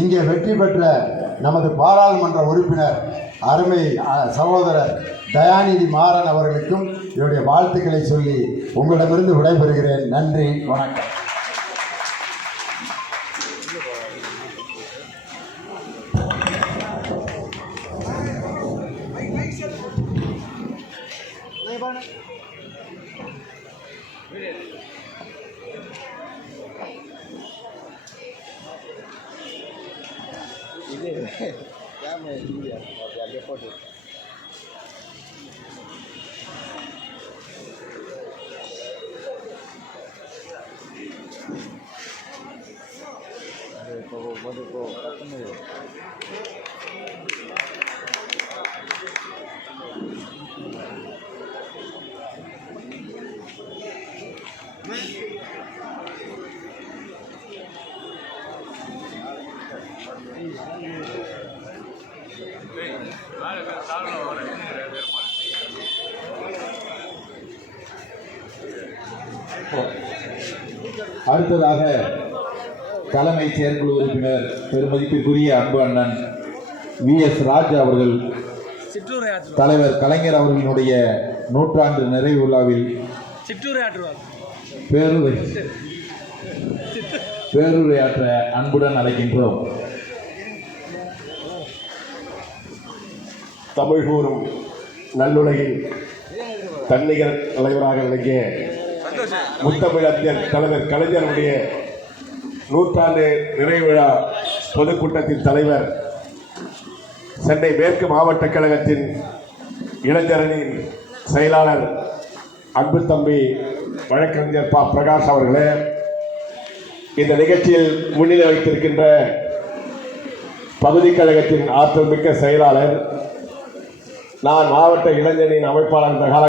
இங்கே வெற்றி பெற்ற நமது பாராளுமன்ற உறுப்பினர் அருமை சகோதரர் தயாநிதி மாறன் அவர்களுக்கும் என்னுடைய வாழ்த்துக்களை சொல்லி உங்களிடமிருந்து விடைபெறுகிறேன். நன்றி, வணக்கம். அடுத்ததாக தலைமை செயற்குழு உறுப்பினர் பெருமதிப்பிற்குரிய அன்பு அண்ணன் VS ராஜ் அவர்கள் தலைவர் கலைஞர் அவர்களினுடைய நூற்றாண்டு நிறைவு விழாவில் பேருரையாற்ற அன்புடன் அழைக்கின்றோம். தமிழ் கூறும் நல்லுலகில் தன்னிகர் தலைவராக விளங்கிய முத்தமிழறிஞர் தலைவர் கலைஞருடைய நூற்றாண்டு நிறைவு விழா பொதுக்கூட்டத்தின் தலைவர், சென்னை மேற்கு மாவட்ட கழகத்தின் இளைஞரணியின் செயலாளர் அன்பு தம்பி வழக்கறிஞர் பிரகாஷ் அவர்களே, இந்த நிகழ்ச்சியில் முன்னிலை வைத்திருக்கின்ற பகுதி கழகத்தின் ஆற்றல் மிக்க செயலாளர், நான் மாவட்ட இளைஞரின் அமைப்பாளர்